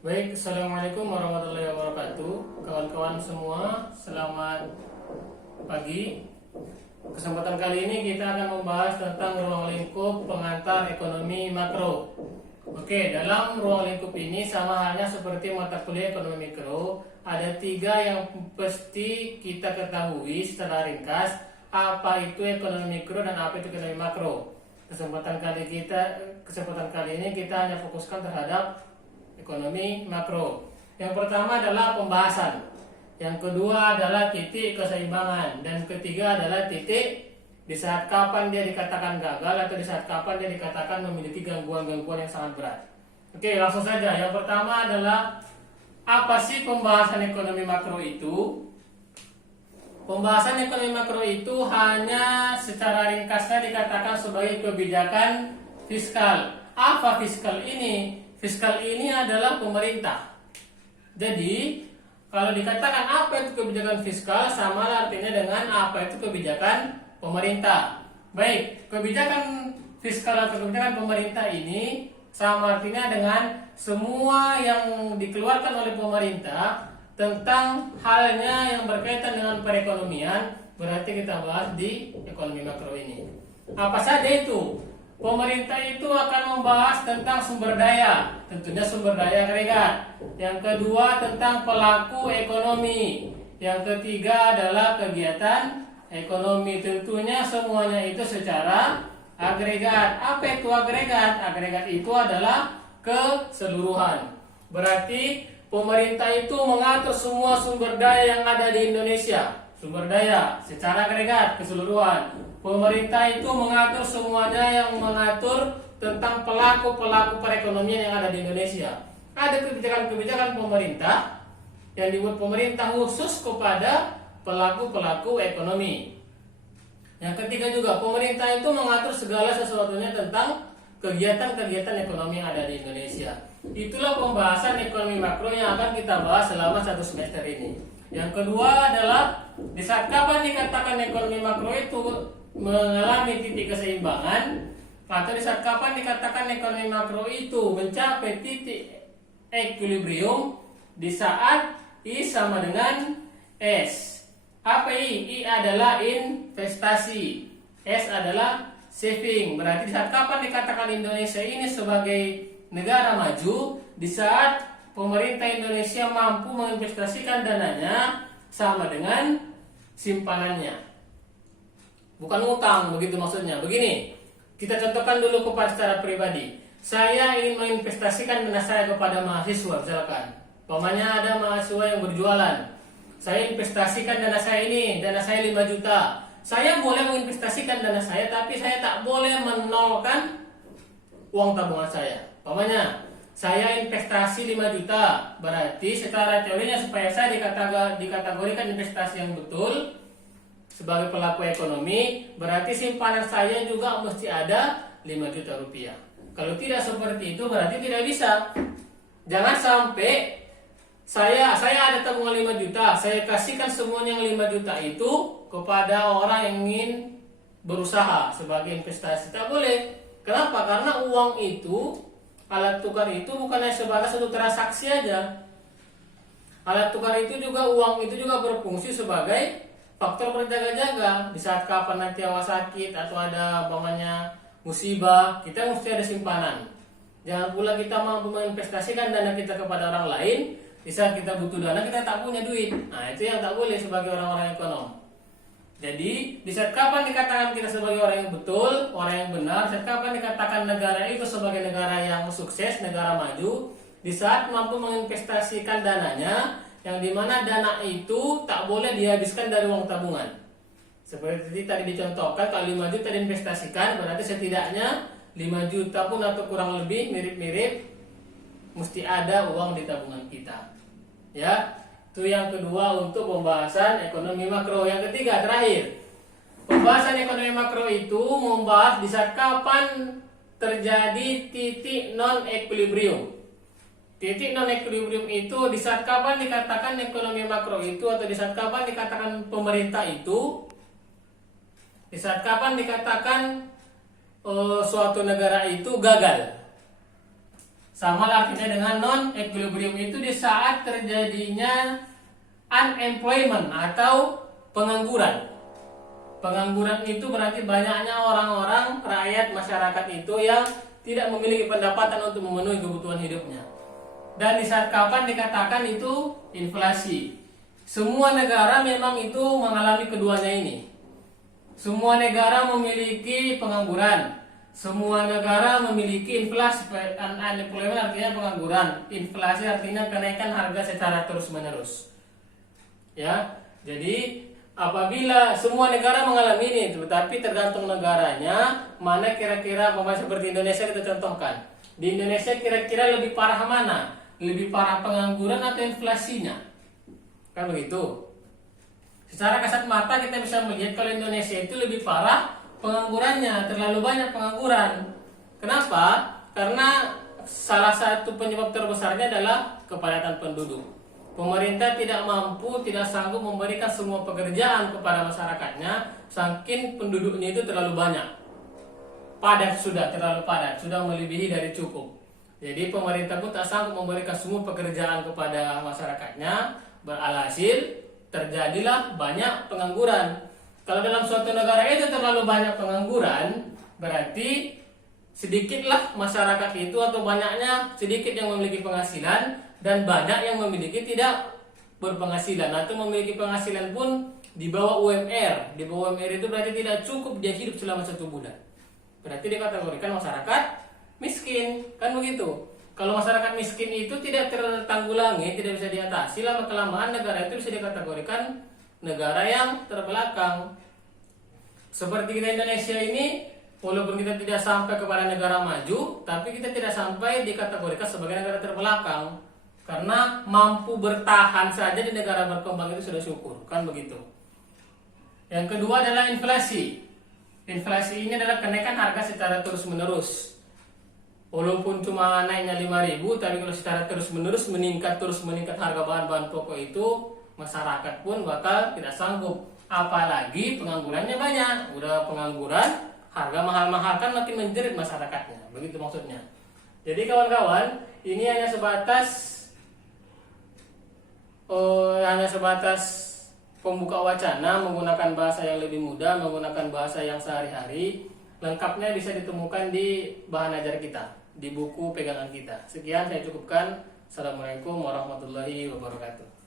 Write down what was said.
Baik, Assalamualaikum warahmatullahi wabarakatuh. Kawan-kawan semua, selamat pagi. Kesempatan kali ini kita akan membahas tentang ruang lingkup pengantar ekonomi makro. Oke, dalam ruang lingkup ini sama halnya seperti mata kuliah ekonomi mikro, ada 3 yang pasti kita ketahui secara ringkas, apa itu ekonomi mikro dan apa itu ekonomi makro. Kesempatan kali ini kita hanya fokuskan terhadap ekonomi makro. Yang pertama adalah pembahasan. Yang kedua adalah titik keseimbangan. Dan ketiga adalah titik di saat kapan dia dikatakan gagal atau di saat kapan dia dikatakan memiliki gangguan-gangguan yang sangat berat. Oke, langsung saja. Yang pertama adalah apa sih pembahasan ekonomi makro itu? Pembahasan ekonomi makro itu hanya secara ringkasnya dikatakan sebagai kebijakan fiskal. Apa fiskal ini? Fiskal ini adalah pemerintah. Jadi, kalau dikatakan apa itu kebijakan fiskal, sama artinya dengan apa itu kebijakan pemerintah. Baik, kebijakan fiskal atau kebijakan pemerintah ini sama artinya dengan semua yang dikeluarkan oleh pemerintah tentang halnya yang berkaitan dengan perekonomian, berarti kita bahas di ekonomi makro ini. Apa saja itu? Pemerintah itu akan membahas tentang sumber daya, tentunya sumber daya agregat. Yang kedua tentang pelaku ekonomi. Yang ketiga adalah kegiatan ekonomi. Tentunya semuanya itu secara agregat. Apa itu agregat? Agregat itu adalah keseluruhan. Berarti pemerintah itu mengatur semua sumber daya yang ada di Indonesia. Sumber daya secara agregat, keseluruhan. Pemerintah itu mengatur semuanya yang mengatur tentang pelaku-pelaku perekonomian yang ada di Indonesia. Ada kebijakan-kebijakan pemerintah yang dibuat pemerintah khusus kepada pelaku-pelaku ekonomi. Yang ketiga juga, pemerintah itu mengatur segala sesuatunya tentang kegiatan-kegiatan ekonomi yang ada di Indonesia. Itulah pembahasan ekonomi makro yang akan kita bahas selama 1 semester ini. Yang kedua adalah di saat kapan dikatakan ekonomi makro itu mengalami titik keseimbangan, atau di saat kapan dikatakan ekonomi makro itu mencapai titik equilibrium di saat I sama dengan S. Apa I? I adalah investasi, S adalah saving. Berarti di saat kapan dikatakan Indonesia ini sebagai negara maju? Di saat pemerintah Indonesia mampu menginvestasikan dananya sama dengan simpanannya. Bukan utang, begitu maksudnya. Begini, kita contohkan dulu kepada secara pribadi. Saya ingin menginvestasikan dana saya kepada mahasiswa, misalkan. Umpamanya ada mahasiswa yang berjualan. Saya investasikan dana saya ini, dana saya 5 juta. Saya boleh menginvestasikan dana saya, tapi saya tak boleh menolkan uang tabungan saya. Umpamanya, saya investasi 5 juta, berarti secara teorinya supaya saya dikategorikan investasi yang betul sebagai pelaku ekonomi, berarti simpanan saya juga mesti ada 5 juta rupiah. Kalau tidak seperti itu berarti tidak bisa. Jangan sampai saya ada tabungan 5 juta, saya kasihkan semuanya yang 5 juta itu kepada orang yang ingin berusaha sebagai investasi. Tak boleh. Kenapa? Karena uang itu, alat tukar itu bukan hanya sebatas untuk transaksi aja. Alat tukar itu juga, uang itu juga berfungsi sebagai faktor berjaga-jaga. Di saat kapan nanti awak sakit atau ada umpamanya musibah, kita mesti ada simpanan. Jangan pula kita mampu menginvestasikan dana kita kepada orang lain, di saat kita butuh dana kita tak punya duit. Nah, itu yang tak boleh sebagai orang-orang ekonom. Jadi, di saat kapan dikatakan kita sebagai orang yang betul, orang yang benar, saat kapan dikatakan negara itu sebagai negara yang sukses, negara maju, di saat mampu menginvestasikan dananya, yang dimana dana itu tak boleh dihabiskan dari uang tabungan. Seperti tadi dicontohkan, kalau 5 juta diinvestasikan, berarti setidaknya 5 juta pun atau kurang lebih mirip-mirip mesti ada uang di tabungan kita. Ya, itu yang kedua untuk pembahasan ekonomi makro. Yang ketiga, terakhir, pembahasan ekonomi makro itu membahas di saat kapan terjadi titik non-equilibrium. Titik non-equilibrium itu di saat kapan dikatakan ekonomi makro itu, atau di saat kapan dikatakan pemerintah itu, di saat kapan dikatakan suatu negara itu gagal. Sama artinya dengan non equilibrium itu di saat terjadinya unemployment atau pengangguran. Pengangguran itu berarti banyaknya orang-orang rakyat masyarakat itu yang tidak memiliki pendapatan untuk memenuhi kebutuhan hidupnya. Dan di saat kapan dikatakan itu inflasi? Semua negara memang itu mengalami keduanya ini. Semua negara memiliki pengangguran. Semua negara memiliki inflasi. Unemployment artinya pengangguran. Inflasi artinya kenaikan harga secara terus-menerus. Ya, jadi apabila semua negara mengalami ini, tetapi tergantung negaranya, mana kira-kira seperti Indonesia kita contohkan. Di Indonesia kira-kira lebih parah mana? Lebih parah pengangguran atau inflasinya? Kan begitu. Secara kasat mata kita bisa melihat kalau Indonesia itu lebih parah penganggurannya, terlalu banyak pengangguran. Kenapa? Karena salah satu penyebab terbesarnya adalah kepadatan penduduk. Pemerintah tidak mampu, tidak sanggup memberikan semua pekerjaan kepada masyarakatnya, saking penduduknya itu terlalu banyak. Terlalu padat, sudah melebihi dari cukup. Jadi pemerintah pun tak sanggup memberikan semua pekerjaan kepada masyarakatnya, beralhasil terjadilah banyak pengangguran. Kalau dalam suatu negara itu terlalu banyak pengangguran, berarti sedikitlah masyarakat itu atau banyaknya sedikit yang memiliki penghasilan dan banyak yang memiliki tidak berpenghasilan atau memiliki penghasilan pun di bawah UMR. Di bawah UMR itu berarti tidak cukup dia hidup selama 1 bulan. Berarti dikategorikan masyarakat miskin, kan begitu. Kalau masyarakat miskin itu tidak tertanggulangi, tidak bisa diatasi, lama kelamaan negara itu bisa dikategorikan negara yang terbelakang. Seperti kita Indonesia ini, walaupun kita tidak sampai kepada negara maju, tapi kita tidak sampai dikategorikan sebagai negara terbelakang. Karena mampu bertahan saja di negara berkembang itu sudah syukur, kan begitu. Yang kedua adalah inflasi. Inflasi ini adalah kenaikan harga secara terus-menerus. Walaupun cuma naiknya 5.000, tapi kalau secara terus-menerus meningkat harga bahan-bahan pokok itu, masyarakat pun bakal tidak sanggup. Apalagi penganggurannya banyak. Udah pengangguran, harga mahal-mahal kan makin menjerit masyarakatnya. Begitu maksudnya. Jadi kawan-kawan, ini hanya sebatas pembuka wacana menggunakan bahasa yang lebih mudah, menggunakan bahasa yang sehari-hari. Lengkapnya bisa ditemukan di bahan ajar kita, di buku pegangan kita. Sekian saya cukupkan. Assalamualaikum warahmatullahi wabarakatuh.